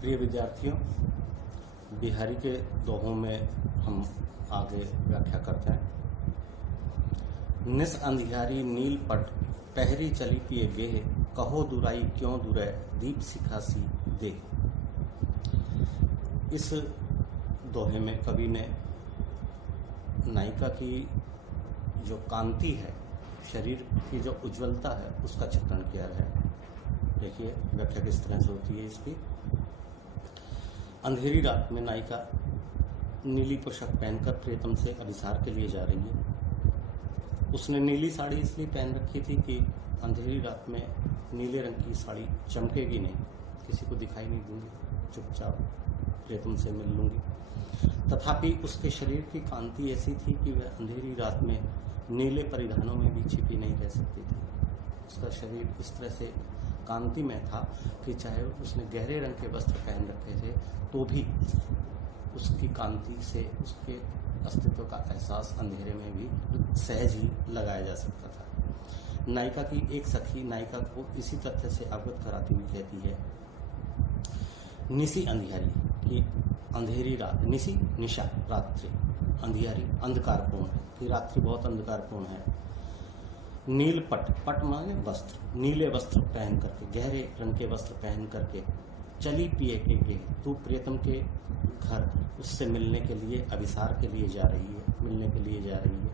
प्रिय विद्यार्थियों, बिहारी के दोहों में हम आगे व्याख्या करते हैं। निस अंधियारी नील पट पहरी चली पिए गेह, कहो दुराई क्यों दुरै दीप सिखासी दे। इस दोहे में कवि ने नायिका की जो कांति है, शरीर की जो उज्ज्वलता है, उसका चित्रण किया है। देखिए व्याख्या किस तरह से होती है इसकी। अंधेरी रात में नायिका नीली पोशाक पहनकर प्रियतम से अभिसार के लिए जा रही है। उसने नीली साड़ी इसलिए पहन रखी थी कि अंधेरी रात में नीले रंग की साड़ी चमकेगी नहीं, किसी को दिखाई नहीं दूंगी, चुपचाप प्रियतम से मिल लूंगी। तथापि उसके शरीर की कांति ऐसी थी कि वह अंधेरी रात में नीले परिधानों में भी छिपी नहीं रह सकती थी। उसका शरीर इस तरह से कांति में था कि चाहे उसने गहरे रंग के वस्त्र पहन रखे थे तो भी उसकी कांति से उसके अस्तित्व का एहसास अंधेरे में भी सहज ही लगाया जा सकता था। नायिका की एक सखी नायिका को इसी तथ्य से अवगत कराती हुई कहती है, निसी अंधियारी की अंधेरी रात, निसी निशा रात्रि, अंधियारी अंधकारपूर्ण है कि रात्रि बहुत अंधकारपूर्ण है। नील पट, पट माने वस्त्र, नीले वस्त्र पहन करके, गहरे रंग के वस्त्र पहन करके चली पिए के गे, तू प्रियतम के घर उससे मिलने के लिए, अभिसार के लिए जा रही है, मिलने के लिए जा रही है।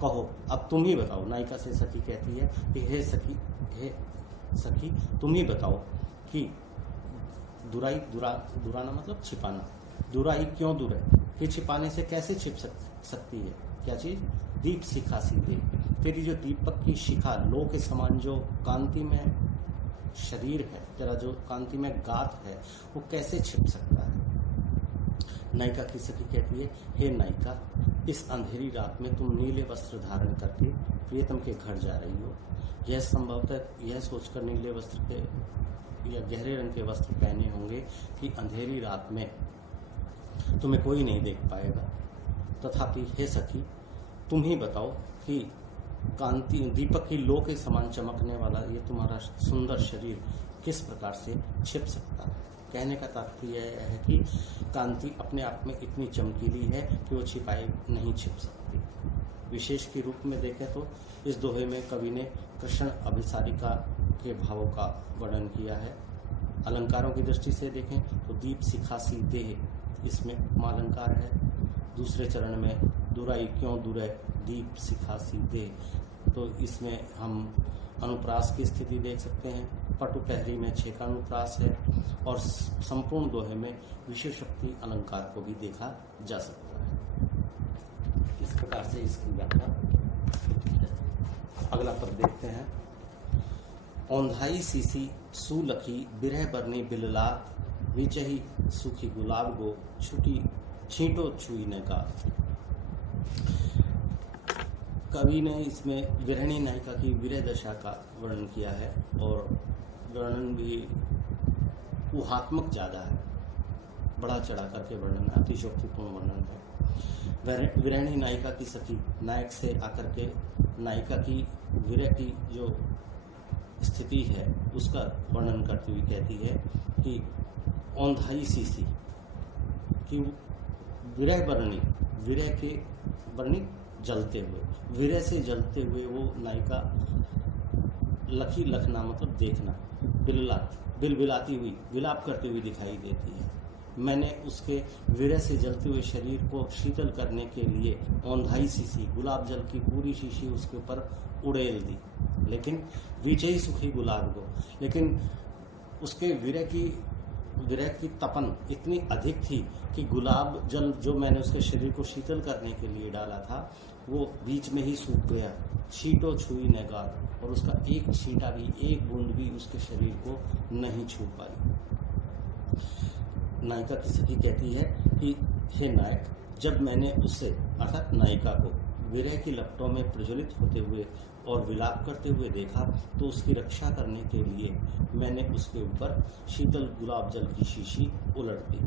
कहो अब तुम ही बताओ, नायिका से सखी कहती है कि हे सखी तुम ही बताओ कि दुराई, दुराना मतलब छिपाना, दुराई क्यों दुरै, कि छिपाने से कैसे छिप सकती है क्या चीज, दीप शिखा सी दे, तेरी जो दीपक की शिखा, लो के समान जो कांति में शरीर है, तेरा जो कांति में गात है, वो कैसे छिप सकता है। नायिका की सखी कहती है, हे नायिका, इस अंधेरी रात में तुम नीले वस्त्र धारण करके प्रियतम के घर जा रही हो। यह संभवतः यह सोचकर नीले वस्त्र के या गहरे रंग के वस्त्र पहने होंगे कि अंधेरी रात में तुम्हें कोई नहीं देख पाएगा। तथापि हे सखी तुम ही बताओ कि कांति, दीपक की लो के समान चमकने वाला ये तुम्हारा सुंदर शरीर किस प्रकार से छिप सकता है। कहने का तात्पर्य यह है कि कांति अपने आप में इतनी चमकीली है कि वो छिपाई नहीं छिप सकती। विशेष के रूप में देखें तो इस दोहे में कवि ने कृष्ण अभिसारिका के भावों का वर्णन किया है। अलंकारों की दृष्टि से देखें तो दीप शिखासी देह, इसमें उपमालंकार है। दूसरे चरण में दुराई क्यों दुरै दीप शिखासी दे, तो इसमें हम अनुप्रास की स्थिति देख सकते हैं। पटु पहरी में छेका अनुप्रास है और संपूर्ण दोहे में विशेषोक्ति अलंकार को भी देखा जा सकता है। इस प्रकार से इसकी व्याख्या। अगला पद देखते हैं। औंधाई सीसी सुलखी बिरह बरनी बिलला, विचही सूखी गुलाब गो छुटी छींटो छुई ने का। कवि ने इसमें विरहणी नायिका की विरह दशा का वर्णन किया है और वर्णन भी ऊहात्मक ज्यादा है, बढ़ा चढ़ा करके वर्णन, अतिशोक्तिपूर्ण वर्णन है। विरहणी नायिका की सखी नायक से आकर के नायिका की विरह की जो स्थिति है उसका वर्णन करती हुई कहती है कि औंधाई सीसी कि विरह वर्णी, विरह के वर्णी जलते हुए, विरह से जलते हुए वो नायिका लखी, लखना मतलब देखना, बिलबिलाती हुई, विलाप करती हुई दिखाई देती है। मैंने उसके विरह से जलते हुए शरीर को शीतल करने के लिए औंधाई सीसी, गुलाब जल की पूरी शीशी उसके ऊपर उड़ेल दी, लेकिन विजयी सुखी गुलाब को, लेकिन उसके विरह की तपन इतनी अधिक थी कि गुलाब जल जो मैंने उसके शरीर को शीतल करने के लिए डाला था वो बीच में ही सूख गया। छींटो छुई नेगार, और उसका एक छींटा भी, एक बूंद भी उसके शरीर को नहीं छू पाई। नायिका की सखी कहती है कि हे नायक, जब मैंने उससे अर्थात नायिका को विरह की लपटों में प्रज्वलित होते हुए और विलाप करते हुए देखा तो उसकी रक्षा करने के लिए मैंने उसके ऊपर शीतल गुलाब जल की शीशी उलट दी,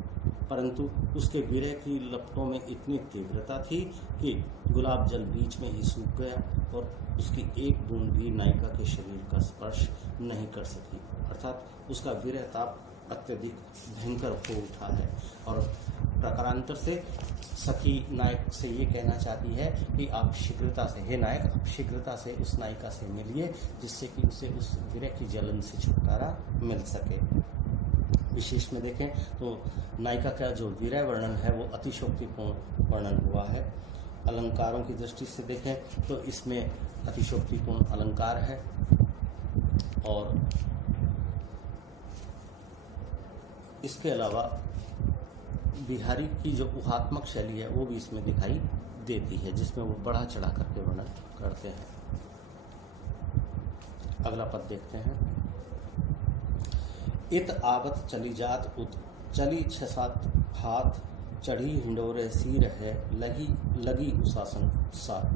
परंतु उसके विरह की लपटों में इतनी तीव्रता थी कि गुलाब जल बीच में ही सूख गया और उसकी एक बूंद भी नायिका के शरीर का स्पर्श नहीं कर सकी। अर्थात उसका विरह ताप अत्यधिक भयंकर हो उठा है। और प्रकारांतर से सखी नायक से ये कहना चाहती है कि आप शीघ्रता से, हे नायक, आप शीघ्रता से उस नायिका से मिलिए जिससे कि उसे उस विरह की जलन से छुटकारा मिल सके। विशेष में देखें तो नायिका का जो विरह वर्णन है वो अतिशोक्तिपूर्ण वर्णन हुआ है। अलंकारों की दृष्टि से देखें तो इसमें अतिशोक्तिपूर्ण अलंकार है और इसके अलावा बिहारी की जो ऊहात्मक शैली है वो भी इसमें दिखाई देती है, जिसमें वो बढ़ा चढ़ा करके वर्णन करते हैं। अगला पद देखते हैं। इत आवत चली जात उत, चली 6-7 हाथ, चढ़ी हिंडोरे सिर है, लगी उसासन साथ।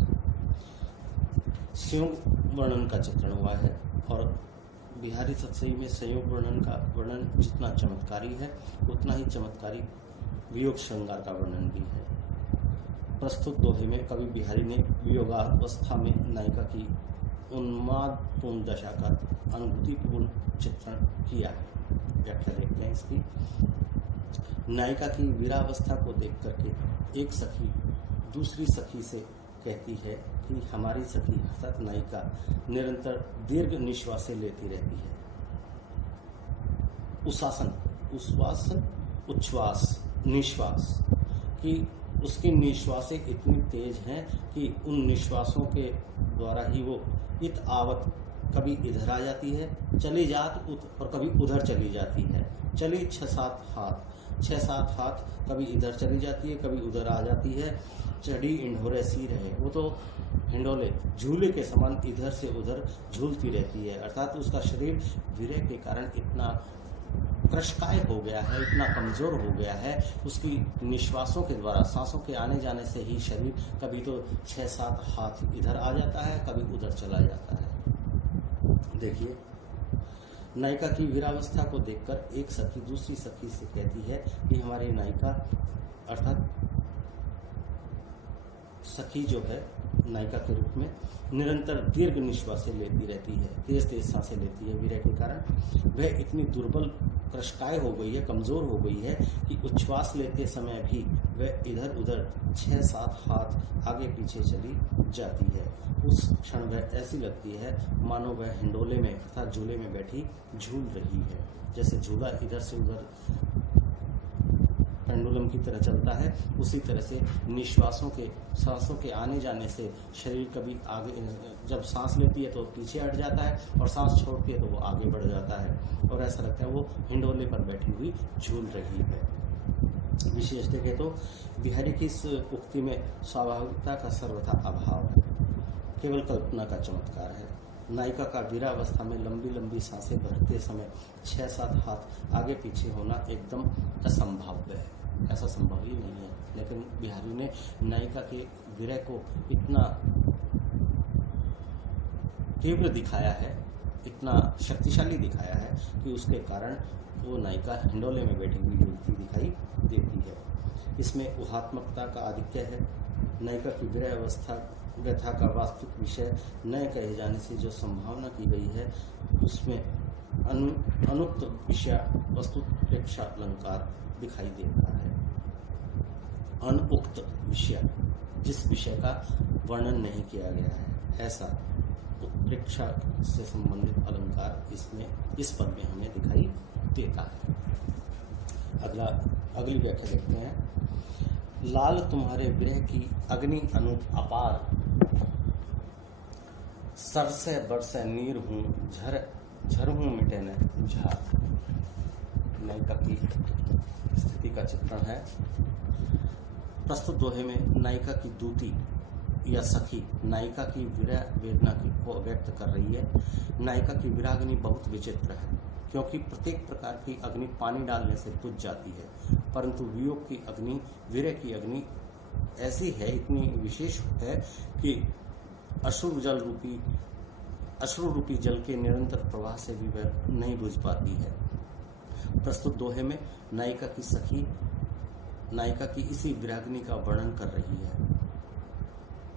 संयोग वर्णन का चित्रण हुआ है और बिहारी सतसई में संयोग वर्णन का वर्णन जितना चमत्कारी है उतना ही चमत्कारी वियोग श्रृंगार का वर्णन भी है। प्रस्तुत दोहे में कवि बिहारी ने वियोगावस्था में नायिका की उन्मादपूर्ण दशा का अनुभूतिपूर्ण चित्रण किया है। व्याख्या देखते हैं इसकी। नायिका की वीरावस्था को देख करके एक सखी दूसरी सखी से कहती है कि हमारी सखी अर्थात नायिका निरंतर दीर्घ निश्वासें लेती रहती है। उच्छ्वास निश्वास कि उसकी निश्वासें इतनी तेज हैं कि उन निश्वासों के द्वारा ही वो इत आवत कभी इधर आ जाती है, चली जात उत, और कभी उधर चली जाती है। चली 6-7 हाथ, 6-7 हाथ कभी इधर चली जाती है, कभी उधर आ जाती है। चढ़ी इंढोरे सी रहे, वो तो हिंडोले झूले के समान इधर से उधर झूलती रहती है, अर्थात उसका शरीर विरह के कारण इतना क्रशकाय हो गया है, इतना कमजोर हो गया है, उसकी निश्वासों के द्वारा, सांसों के आने जाने से ही शरीर कभी तो 6-7 हाथ इधर आ जाता है, कभी उधर चला जाता है। देखिए, नायिका की वीरावस्था को देखकर एक सखी दूसरी सखी से कहती है कि हमारी नायिका अर्थात सखी जो है नायिका के रूप में निरंतर दीर्घ निश्वासें लेती रहती है, तेज तेज सांसें लेती है। विरह के कारण वह इतनी दुर्बल क्रशकाय हो गई है, कमजोर हो गई है कि उच्छ्वास लेते समय भी वह इधर उधर 6-7 हाथ आगे पीछे चली जाती है। उस क्षण वह ऐसी लगती है मानो वह हिंडोले में अर्थात झूले में बैठी झूल रही है। जैसे झूला इधर से उधर पेंडुलम की तरह चलता है, उसी तरह से निश्वासों के, सांसों के आने जाने से शरीर कभी आगे, जब सांस लेती है तो पीछे हट जाता है और सांस छोड़ती है तो वो आगे बढ़ जाता है और ऐसा लगता है वो हिंडोले पर बैठी हुई झूल रही है। विशेष देखें तो बिहारी की इस उक्ति में स्वाभाविकता का सर्वथा अभाव है, केवल कल्पना का चमत्कार है। नायिका का वीरावस्था में लंबी लंबी सांसें भरते समय 6-7 हाथ आगे पीछे होना एकदम असंभाव्य है, ऐसा संभव ही नहीं है। लेकिन बिहारी ने नायिका के विरह को इतना तीव्र दिखाया है, इतना शक्तिशाली दिखाया है कि उसके कारण वो नायिका हिंडोले में बैठी हुई झूलती दिखाई देती है। इसमें ऊहात्मकता का आधिक्य है। नायिका की विरह अवस्था व्यथा का वास्तविक विषय न कहे जाने से जो संभावना की गई है उसमें अनुक्त विषय वस्तुप्रेक्षा अलंकार दिखाई देता है। अनुक्त विषय, जिस विषय का वर्णन नहीं किया गया है, ऐसा उत्प्रेक्षा से संबंधित अलंकार इसमें इस पद में हमें दिखाई देता है। अगली व्याख्या देखते हैं। लाल तुम्हारे विरह की अग्नि अनूप अपार, सरसे बरसे नीर हूं, झर हूं मिटे न झार। नायिका की स्थिति का चित्रण है। प्रस्तुत दोहे में नायिका की दूती या सखी नायिका की विरह वेदना को व्यक्त कर रही है। नायिका की विराग्नि बहुत विचित्र है, क्योंकि प्रत्येक प्रकार की अग्नि पानी डालने से बुझ जाती है, परंतु वियोग की अग्नि, विरह की अग्नि ऐसी है, इतनी विशेष है कि अश्रु रूपी जल के निरंतर प्रवाह से भी वह नहीं बुझ पाती है। प्रस्तुत दोहे में नायिका की सखी नायिका की इसी विराग्नि का वर्णन कर रही है।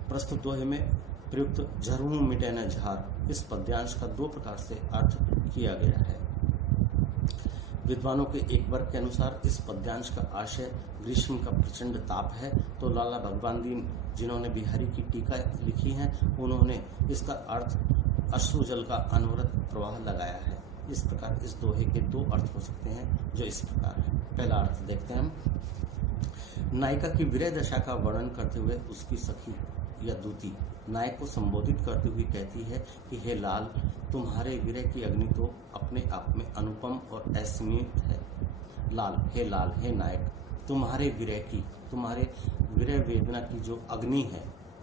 प्रस्तुत दोहे में प्रयुक्त झरूं मिटे न झार, इस पद्यांश का 2 प्रकार से अर्थ किया गया है। विद्वानों के एक वर्ग के अनुसार इस पद्यांश का आशय ग्रीष्म का प्रचंड ताप है, तो लाला भगवान दीन जिन्होंने बिहारी की टीका लिखी है उन्होंने इसका अर्थ अश्रु जल का अनवरत प्रवाह लगाया है। इस प्रकार इस दोहे के दो अर्थ हो सकते हैं जो इस प्रकार है। पहला अर्थ देखते हैं हम। नायिका की विरह दशा का वर्णन करते हुए उसकी सखी या दूती नायक को संबोधित करते हुए कहती है कि हे लाल, तुम्हारे विरह की अग्नि तो अपने आप में अनुपम और असीमित है। लाल, हे नायक, तुम्हारे विरह वेदना की जो अग्नि है,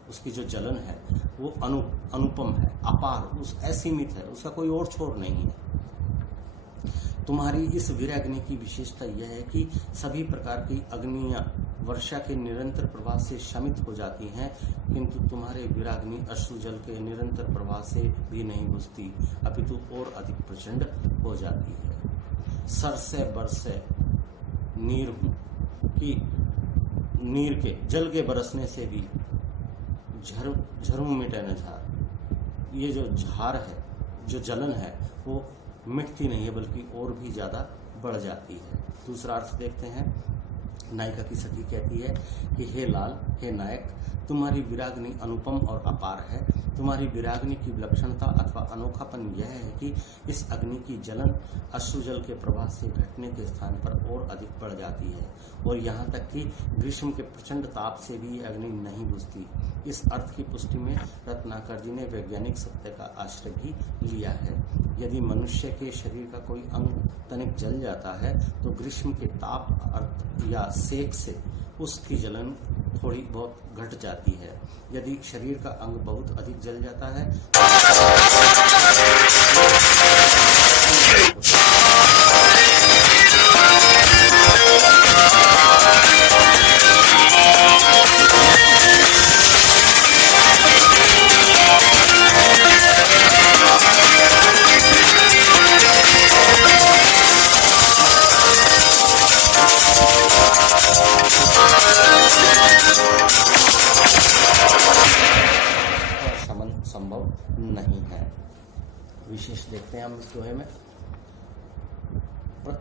उसकी जो जलन है वो अनुपम है, अपार, उस असीमित है, उसका कोई और छोर नहीं है। तुम्हारी इस विरह अग्नि की विशेषता यह है कि सभी प्रकार की अग्नियां वर्षा के निरंतर प्रवाह से शमित हो जाती हैं, किंतु तुम्हारे विराग्नि अश्रु जल के निरंतर प्रवाह से भी नहीं बुझती, अपितु और अधिक प्रचंड हो जाती है। सर से बरसे नीर हूं कि नीर के जल के बरसने से भी झरूं मिटे न झार। ये जो झार है, जो जलन है, वो मिटती नहीं है बल्कि और भी ज्यादा बढ़ जाती है। दूसरा अर्थ देखते हैं। नायिका की सखी कहती है कि हे लाल, हे नायक, तुम्हारी विराग्नि अनुपम और अपार है। तुम्हारी विराग्नि की विलक्षणता अथवा अनोखापन यह है कि इस अग्नि की जलन अश्रुजल के प्रवाह से घटने के स्थान पर और अधिक बढ़ जाती है, और यहाँ तक कि ग्रीष्म के प्रचंड ताप से भी यह अग्नि नहीं बुझती। इस अर्थ की पुष्टि में रत्नाकर जी ने वैज्ञानिक सत्य का आश्रय भी लिया है। यदि मनुष्य के शरीर का कोई अंग तनिक जल जाता है तो ग्रीष्म के ताप या सेक से उसकी जलन थोड़ी बहुत घट जाती है। यदि शरीर का अंग बहुत अधिक जल जाता है संभव नहीं है। विशेष देखते हैं हम इस दोहे में।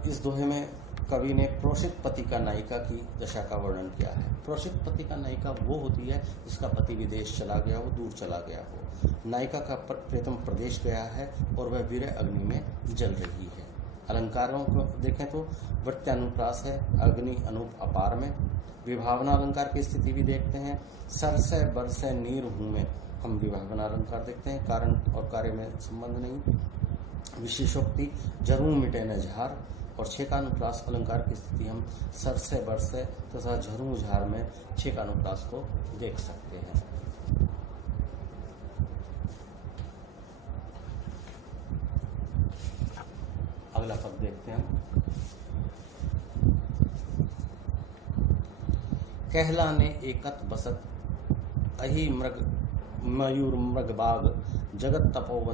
इस दोहे में कवि ने प्रोषित पति का नायिका की दशा का वर्णन किया है। प्रोषित पति का नायिका वो होती है जिसका पति विदेश चला गया हो, दूर चला गया हो। नायिका का प्रेतम प्रदेश गया है और वह वीर अग्नि में जल रही है। अलंकारों को देखें तो वृत्यानुप्रास है, अग्नि अनूप अपार में। विभावना अलंकार की स्थिति भी देखते हैं। सर से बर से नीर हूं में हम विभावना अलंकार देखते हैं, कारण और कार्य में संबंध नहीं। विशेषोक्ति जरूर मिटे न झार, और छेकानुप्रास अलंकार की स्थिति हम सर से बर से तथा झरू झार में छेकानुप्रास को देख सकते हैं। अगला पद देखते हैं हम। कहलाने एकत बसत अहि मृग मयूर मृग बाग जगत तपोवन